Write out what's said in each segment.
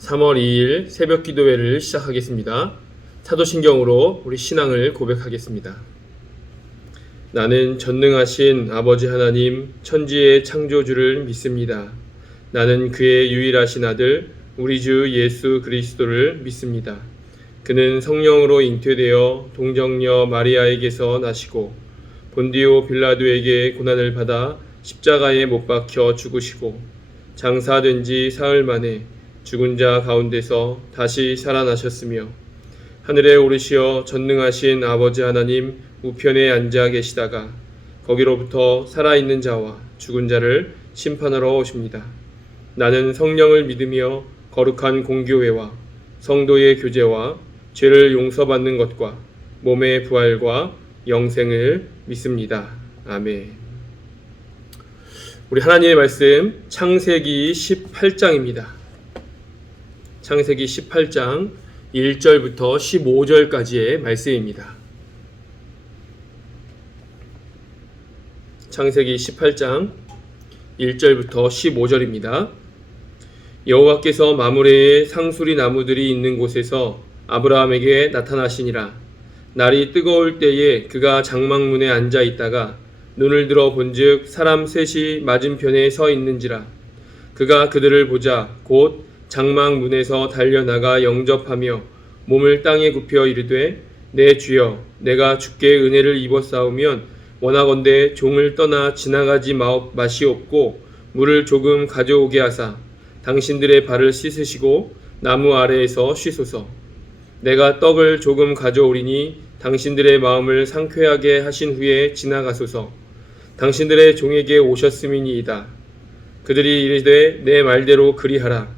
3월 2일 새벽 기도회를 시작하겠습니다. 사도신경으로 우리 신앙을 고백하겠습니다. 나는 전능하신 아버지 하나님 천지의 창조주를 믿습니다. 나는 그의 유일하신 아들 우리 주 예수 그리스도를 믿습니다. 그는 성령으로 잉태되어 동정녀 마리아에게서 나시고 본디오 빌라도에게 고난을 받아 십자가에 못 박혀 죽으시고 장사된 지 사흘 만에 죽은 자 가운데서 다시 살아나셨으며 하늘에 오르시어 전능하신 아버지 하나님 우편에 앉아 계시다가 거기로부터 살아있는 자와 죽은 자를 심판하러 오십니다. 나는 성령을 믿으며 거룩한 공교회와 성도의 교제와 죄를 용서받는 것과 몸의 부활과 영생을 믿습니다. 아멘. 우리 하나님의 말씀 창세기 18장입니다. 창세기 18장 1절부터 15절까지의 말씀입니다. 창세기 18장 1절부터 15절입니다. 여호와께서 마므레의 상수리 나무들이 있는 곳에서 아브라함에게 나타나시니라. 날이 뜨거울 때에 그가 장막문에 앉아 있다가 눈을 들어 본즉 사람 셋이 맞은편에 서 있는지라. 그가 그들을 보자 곧 장막문에서 달려나가 영접하며 몸을 땅에 굽혀 이르되 내 주여 내가 주께 은혜를 입었사오면 원하건대 종을 떠나 지나가지 마시옵고 물을 조금 가져오게 하사 당신들의 발을 씻으시고 나무 아래에서 쉬소서. 내가 떡을 조금 가져오리니 당신들의 마음을 상쾌하게 하신 후에 지나가소서. 당신들의 종에게 오셨음이니이다. 그들이 이르되 내 말대로 그리하라.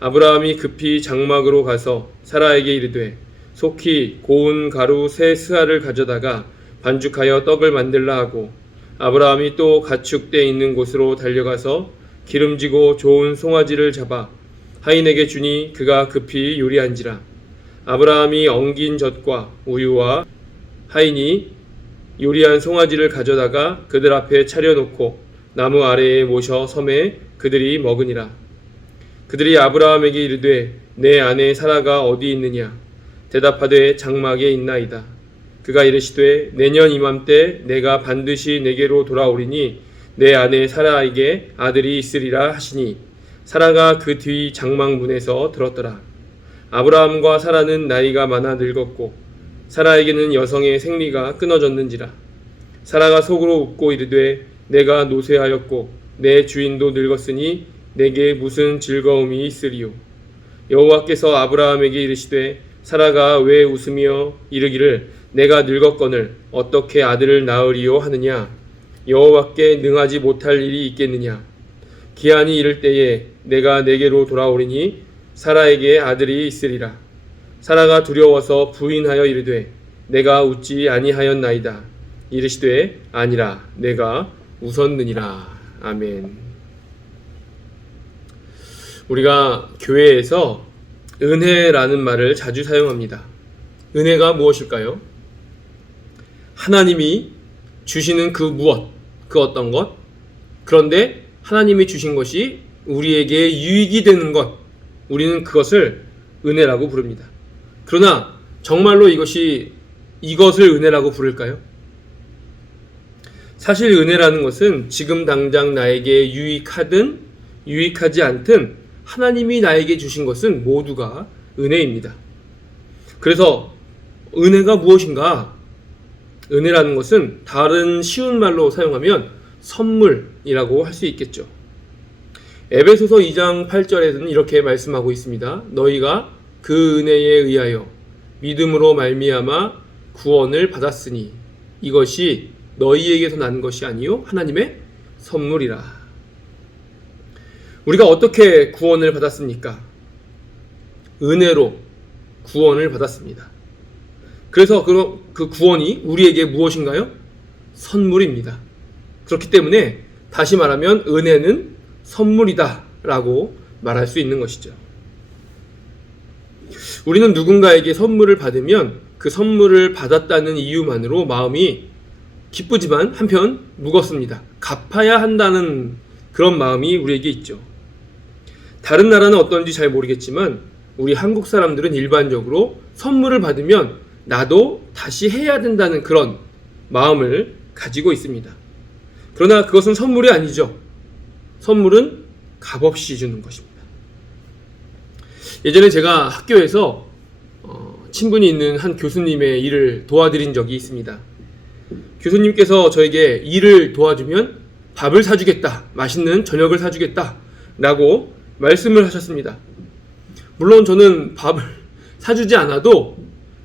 아브라함이 급히 장막으로 가서 사라에게 이르되 속히 고운 가루 세 스아를 가져다가 반죽하여 떡을 만들라 하고 아브라함이 또 가축대 있는 곳으로 달려가서 기름지고 좋은 송아지를 잡아 하인에게 주니 그가 급히 요리한지라. 아브라함이 엉긴 젖과 우유와 하인이 요리한 송아지를 가져다가 그들 앞에 차려놓고 나무 아래에 모셔 섬에 그들이 먹으니라. 그들이 아브라함에게 이르되 내 아내 사라가 어디 있느냐? 대답하되 장막에 있나이다. 그가 이르시되 내년 이맘때 내가 반드시 내게로 돌아오리니 내 아내 사라에게 아들이 있으리라 하시니 사라가 그 뒤 장막문에서 들었더라. 아브라함과 사라는 나이가 많아 늙었고 사라에게는 여성의 생리가 끊어졌는지라. 사라가 속으로 웃고 이르되 내가 노쇠하였고 내 주인도 늙었으니 내게 무슨 즐거움이 있으리요. 여호와께서 아브라함에게 이르시되 사라가 왜 웃으며 이르기를 내가 늙었거늘 어떻게 아들을 낳으리요 하느냐. 여호와께 능하지 못할 일이 있겠느냐. 기한이 이를 때에 내가 내게로 돌아오리니 사라에게 아들이 있으리라. 사라가 두려워서 부인하여 이르되 내가 웃지 아니하였나이다. 이르시되 아니라 내가 웃었느니라. 아멘. 우리가 교회에서 은혜라는 말을 자주 사용합니다. 은혜가 무엇일까요? 하나님이 주시는 그 무엇, 그 어떤 것, 그런데 하나님이 주신 것이 우리에게 유익이 되는 것, 우리는 그것을 은혜라고 부릅니다. 그러나 정말로 이것을 은혜라고 부를까요? 사실 은혜라는 것은 지금 당장 나에게 유익하든 유익하지 않든 하나님이 나에게 주신 것은 모두가 은혜입니다. 그래서 은혜가 무엇인가? 은혜라는 것은 다른 쉬운 말로 사용하면 선물이라고 할 수 있겠죠. 에베소서 2장 8절에서는 이렇게 말씀하고 있습니다. 너희가 그 은혜에 의하여 믿음으로 말미암아 구원을 받았으니 이것이 너희에게서 난 것이 아니요 하나님의 선물이라. 우리가 어떻게 구원을 받았습니까? 은혜로 구원을 받았습니다. 그래서 그 구원이 우리에게 무엇인가요? 선물입니다. 그렇기 때문에 다시 말하면 은혜는 선물이다 라고 말할 수 있는 것이죠. 우리는 누군가에게 선물을 받으면 그 선물을 받았다는 이유만으로 마음이 기쁘지만 한편 무겁습니다. 갚아야 한다는 그런 마음이 우리에게 있죠. 다른 나라는 어떤지 잘 모르겠지만 우리 한국 사람들은 일반적으로 선물을 받으면 나도 다시 해야 된다는 그런 마음을 가지고 있습니다. 그러나 그것은 선물이 아니죠. 선물은 값없이 주는 것입니다. 예전에 제가 학교에서 친분이 있는 한 교수님의 일을 도와드린 적이 있습니다. 교수님께서 저에게 일을 도와주면 밥을 사주겠다, 맛있는 저녁을 사주겠다 라고 말씀을 하셨습니다. 물론 저는 밥을 사주지 않아도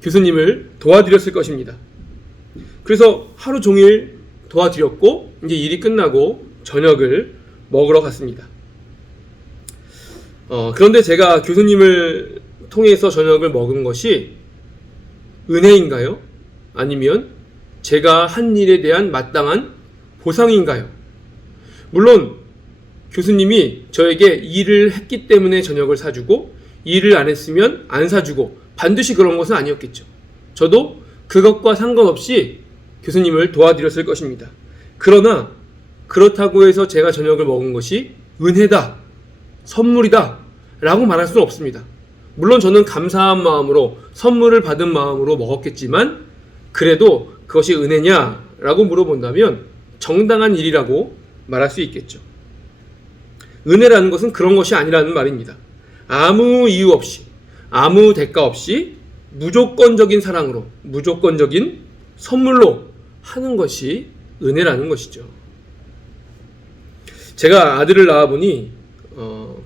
교수님을 도와드렸을 것입니다. 그래서 하루 종일 도와드렸고 이제 일이 끝나고 저녁을 먹으러 갔습니다. 그런데 제가 교수님을 통해서 저녁을 먹은 것이 은혜인가요? 아니면 제가 한 일에 대한 마땅한 보상인가요? 물론 교수님이 저에게 일을 했기 때문에 저녁을 사주고 일을 안 했으면 안 사주고 반드시 그런 것은 아니었겠죠. 저도 그것과 상관없이 교수님을 도와드렸을 것입니다. 그러나 그렇다고 해서 제가 저녁을 먹은 것이 은혜다, 선물이다 라고 말할 수는 없습니다. 물론 저는 감사한 마음으로 선물을 받은 마음으로 먹었겠지만 그래도 그것이 은혜냐 라고 물어본다면 정당한 일이라고 말할 수 있겠죠. 은혜라는 것은 그런 것이 아니라는 말입니다. 아무 이유 없이 아무 대가 없이 무조건적인 사랑으로 무조건적인 선물로 하는 것이 은혜라는 것이죠. 제가 아들을 낳아보니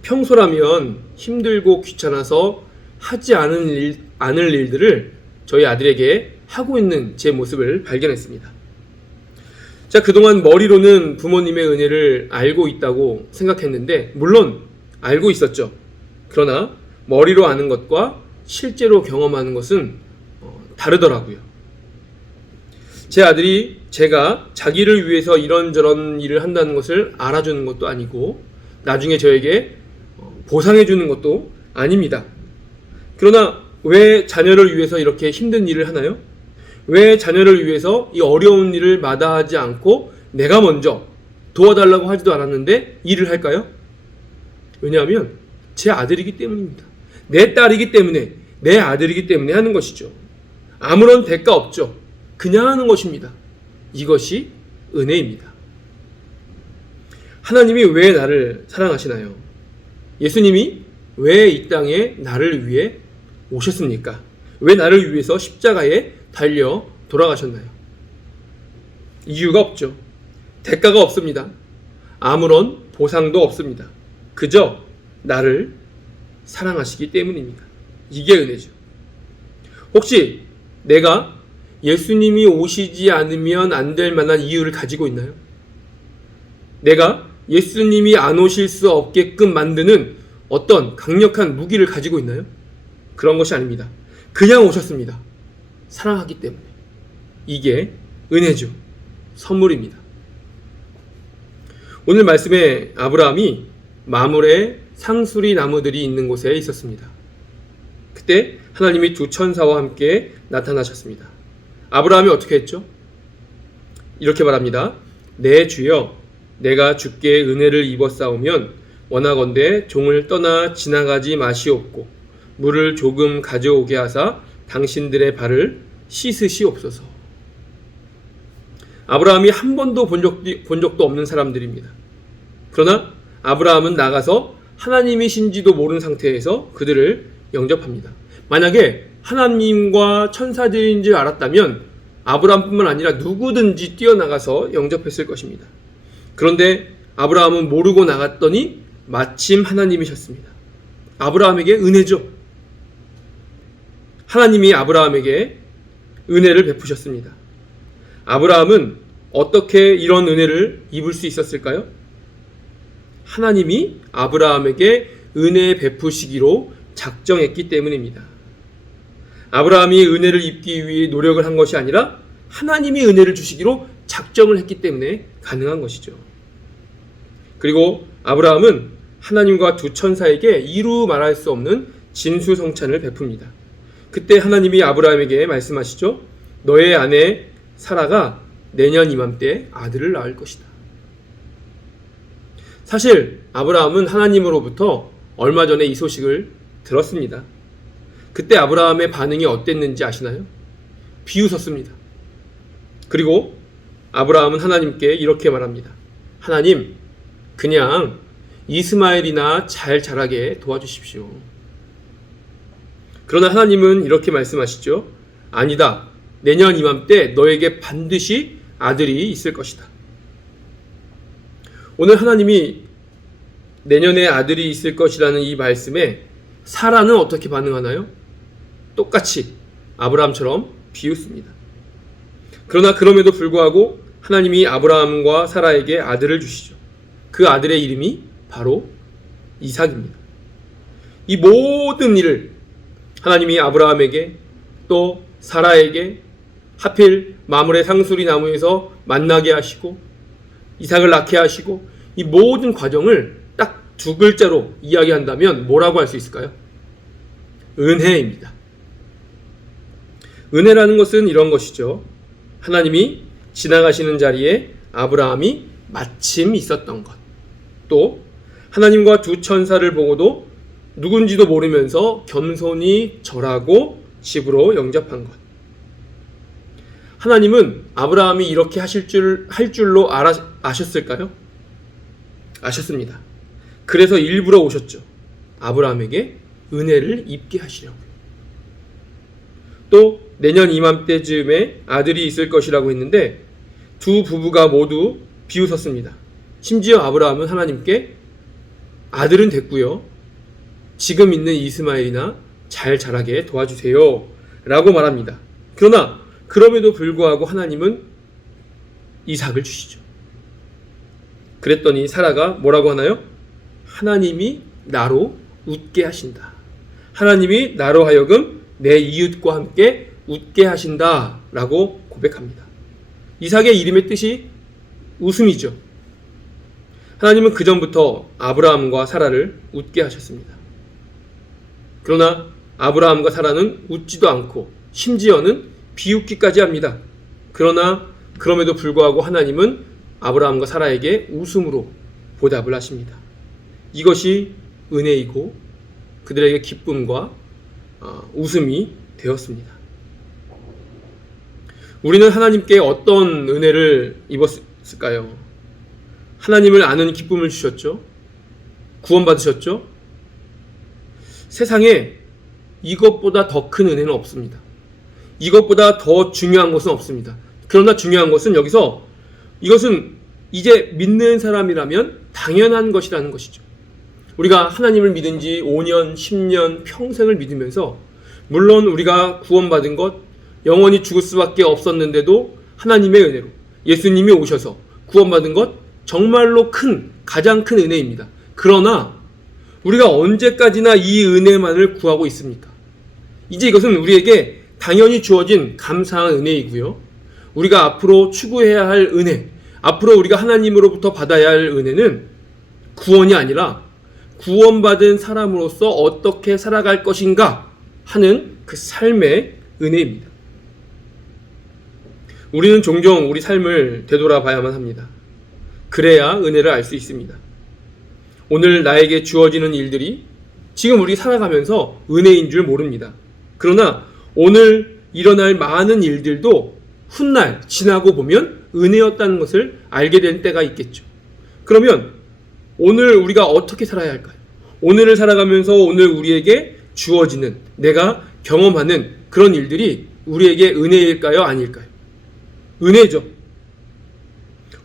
평소라면 힘들고 귀찮아서 하지 않을 일들을 저희 아들에게 하고 있는 제 모습을 발견했습니다. 자, 그동안 머리로는 부모님의 은혜를 알고 있다고 생각했는데 물론 알고 있었죠. 그러나 머리로 아는 것과 실제로 경험하는 것은 다르더라고요. 제 아들이 제가 자기를 위해서 이런저런 일을 한다는 것을 알아주는 것도 아니고 나중에 저에게 보상해주는 것도 아닙니다. 그러나 왜 자녀를 위해서 이렇게 힘든 일을 하나요? 왜 자녀를 위해서 이 어려운 일을 마다하지 않고 내가 먼저 도와달라고 하지도 않았는데 일을 할까요? 왜냐하면 제 아들이기 때문입니다. 내 딸이기 때문에, 내 아들이기 때문에 하는 것이죠. 아무런 대가 없죠. 그냥 하는 것입니다. 이것이 은혜입니다. 하나님이 왜 나를 사랑하시나요? 예수님이 왜 이 땅에 나를 위해 오셨습니까? 왜 나를 위해서 십자가에 달려 돌아가셨나요? 이유가 없죠. 대가가 없습니다. 아무런 보상도 없습니다. 그저 나를 사랑하시기 때문입니다. 이게 은혜죠. 혹시 내가 예수님이 오시지 않으면 안 될 만한 이유를 가지고 있나요? 내가 예수님이 안 오실 수 없게끔 만드는 어떤 강력한 무기를 가지고 있나요? 그런 것이 아닙니다. 그냥 오셨습니다. 사랑하기 때문에. 이게 은혜죠. 선물입니다. 오늘 말씀에 아브라함이 마물에 상수리 나무들이 있는 곳에 있었습니다. 그때 하나님이 두 천사와 함께 나타나셨습니다. 아브라함이 어떻게 했죠? 이렇게 말합니다. 내 주여, 내가 주께 은혜를 입었사오면 원하건대 종을 떠나 지나가지 마시옵고 물을 조금 가져오게 하사 당신들의 발을 씻으시옵소서. 아브라함이 한 번도 본 적도 없는 사람들입니다. 그러나 아브라함은 나가서 하나님이신지도 모르는 상태에서 그들을 영접합니다. 만약에 하나님과 천사들인 줄 알았다면 아브라함뿐만 아니라 누구든지 뛰어나가서 영접했을 것입니다. 그런데 아브라함은 모르고 나갔더니 마침 하나님이셨습니다. 아브라함에게 은혜죠. 하나님이 아브라함에게 은혜를 베푸셨습니다. 아브라함은 어떻게 이런 은혜를 입을 수 있었을까요? 하나님이 아브라함에게 은혜 베푸시기로 작정했기 때문입니다. 아브라함이 은혜를 입기 위해 노력을 한 것이 아니라 하나님이 은혜를 주시기로 작정을 했기 때문에 가능한 것이죠. 그리고 아브라함은 하나님과 두 천사에게 이루 말할 수 없는 진수성찬을 베풉니다. 그때 하나님이 아브라함에게 말씀하시죠. 너의 아내 사라가 내년 이맘때 아들을 낳을 것이다. 사실 아브라함은 하나님으로부터 얼마 전에 이 소식을 들었습니다. 그때 아브라함의 반응이 어땠는지 아시나요? 비웃었습니다. 그리고 아브라함은 하나님께 이렇게 말합니다. 하나님, 그냥 이스마엘이나 잘 자라게 도와주십시오. 그러나 하나님은 이렇게 말씀하시죠. 아니다. 내년 이맘때 너에게 반드시 아들이 있을 것이다. 오늘 하나님이 내년에 아들이 있을 것이라는 이 말씀에 사라는 어떻게 반응하나요? 똑같이 아브라함처럼 비웃습니다. 그러나 그럼에도 불구하고 하나님이 아브라함과 사라에게 아들을 주시죠. 그 아들의 이름이 바로 이삭입니다. 이 모든 일을 하나님이 아브라함에게 또 사라에게 하필 마므레 상수리 나무에서 만나게 하시고 이삭을 낳게 하시고 이 모든 과정을 딱 두 글자로 이야기한다면 뭐라고 할 수 있을까요? 은혜입니다. 은혜라는 것은 이런 것이죠. 하나님이 지나가시는 자리에 아브라함이 마침 있었던 것. 또 하나님과 두 천사를 보고도 누군지도 모르면서 겸손히 절하고 집으로 영접한 것. 하나님은 아브라함이 이렇게 할 줄로 아셨을까요? 아셨습니다. 그래서 일부러 오셨죠. 아브라함에게 은혜를 입게 하시려고요. 또 내년 이맘때쯤에 아들이 있을 것이라고 했는데 두 부부가 모두 비웃었습니다. 심지어 아브라함은 하나님께 아들은 됐고요. 지금 있는 이스마엘이나 잘 자라게 도와주세요. 라고 말합니다. 그러나 그럼에도 불구하고 하나님은 이삭을 주시죠. 그랬더니 사라가 뭐라고 하나요? 하나님이 나로 웃게 하신다. 하나님이 나로 하여금 내 이웃과 함께 웃게 하신다. 라고 고백합니다. 이삭의 이름의 뜻이 웃음이죠. 하나님은 그전부터 아브라함과 사라를 웃게 하셨습니다. 그러나 아브라함과 사라는 웃지도 않고 심지어는 비웃기까지 합니다. 그러나 그럼에도 불구하고 하나님은 아브라함과 사라에게 웃음으로 보답을 하십니다. 이것이 은혜이고 그들에게 기쁨과 웃음이 되었습니다. 우리는 하나님께 어떤 은혜를 입었을까요? 하나님을 아는 기쁨을 주셨죠. 구원받으셨죠. 세상에 이것보다 더 큰 은혜는 없습니다. 이것보다 더 중요한 것은 없습니다. 그러나 중요한 것은 여기서 이것은 이제 믿는 사람이라면 당연한 것이라는 것이죠. 우리가 하나님을 믿은 지 5년, 10년, 평생을 믿으면서 물론 우리가 구원받은 것, 영원히 죽을 수밖에 없었는데도 하나님의 은혜로 예수님이 오셔서 구원받은 것 정말로 가장 큰 은혜입니다. 그러나 우리가 언제까지나 이 은혜만을 구하고 있습니까? 이제 이것은 우리에게 당연히 주어진 감사한 은혜이고요. 우리가 앞으로 추구해야 할 은혜, 앞으로 우리가 하나님으로부터 받아야 할 은혜는 구원이 아니라 구원받은 사람으로서 어떻게 살아갈 것인가 하는 그 삶의 은혜입니다. 우리는 종종 우리 삶을 되돌아봐야만 합니다. 그래야 은혜를 알 수 있습니다. 오늘 나에게 주어지는 일들이 지금 우리 살아가면서 은혜인 줄 모릅니다. 그러나 오늘 일어날 많은 일들도 훗날 지나고 보면 은혜였다는 것을 알게 될 때가 있겠죠. 그러면 오늘 우리가 어떻게 살아야 할까요? 오늘을 살아가면서 오늘 우리에게 주어지는 내가 경험하는 그런 일들이 우리에게 은혜일까요? 아닐까요? 은혜죠.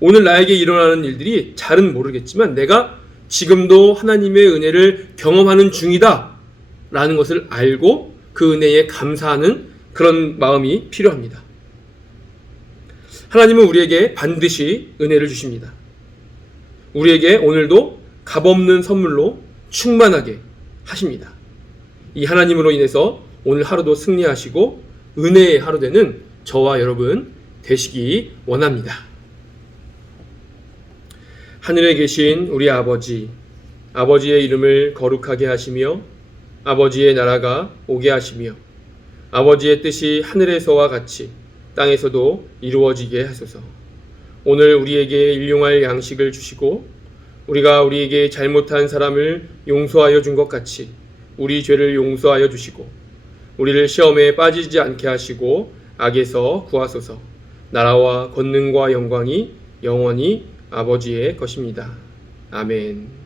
오늘 나에게 일어나는 일들이 잘은 모르겠지만 내가 지금도 하나님의 은혜를 경험하는 중이다 라는 것을 알고 그 은혜에 감사하는 그런 마음이 필요합니다. 하나님은 우리에게 반드시 은혜를 주십니다. 우리에게 오늘도 값없는 선물로 충만하게 하십니다. 이 하나님으로 인해서 오늘 하루도 승리하시고 은혜의 하루 되는 저와 여러분 되시기 원합니다. 하늘에 계신 우리 아버지, 아버지의 이름을 거룩하게 하시며 아버지의 나라가 오게 하시며 아버지의 뜻이 하늘에서와 같이 땅에서도 이루어지게 하소서. 오늘 우리에게 일용할 양식을 주시고 우리가 우리에게 잘못한 사람을 용서하여 준 것 같이 우리 죄를 용서하여 주시고 우리를 시험에 빠지지 않게 하시고 악에서 구하소서. 나라와 권능과 영광이 영원히 아버지의 것입니다. 아멘.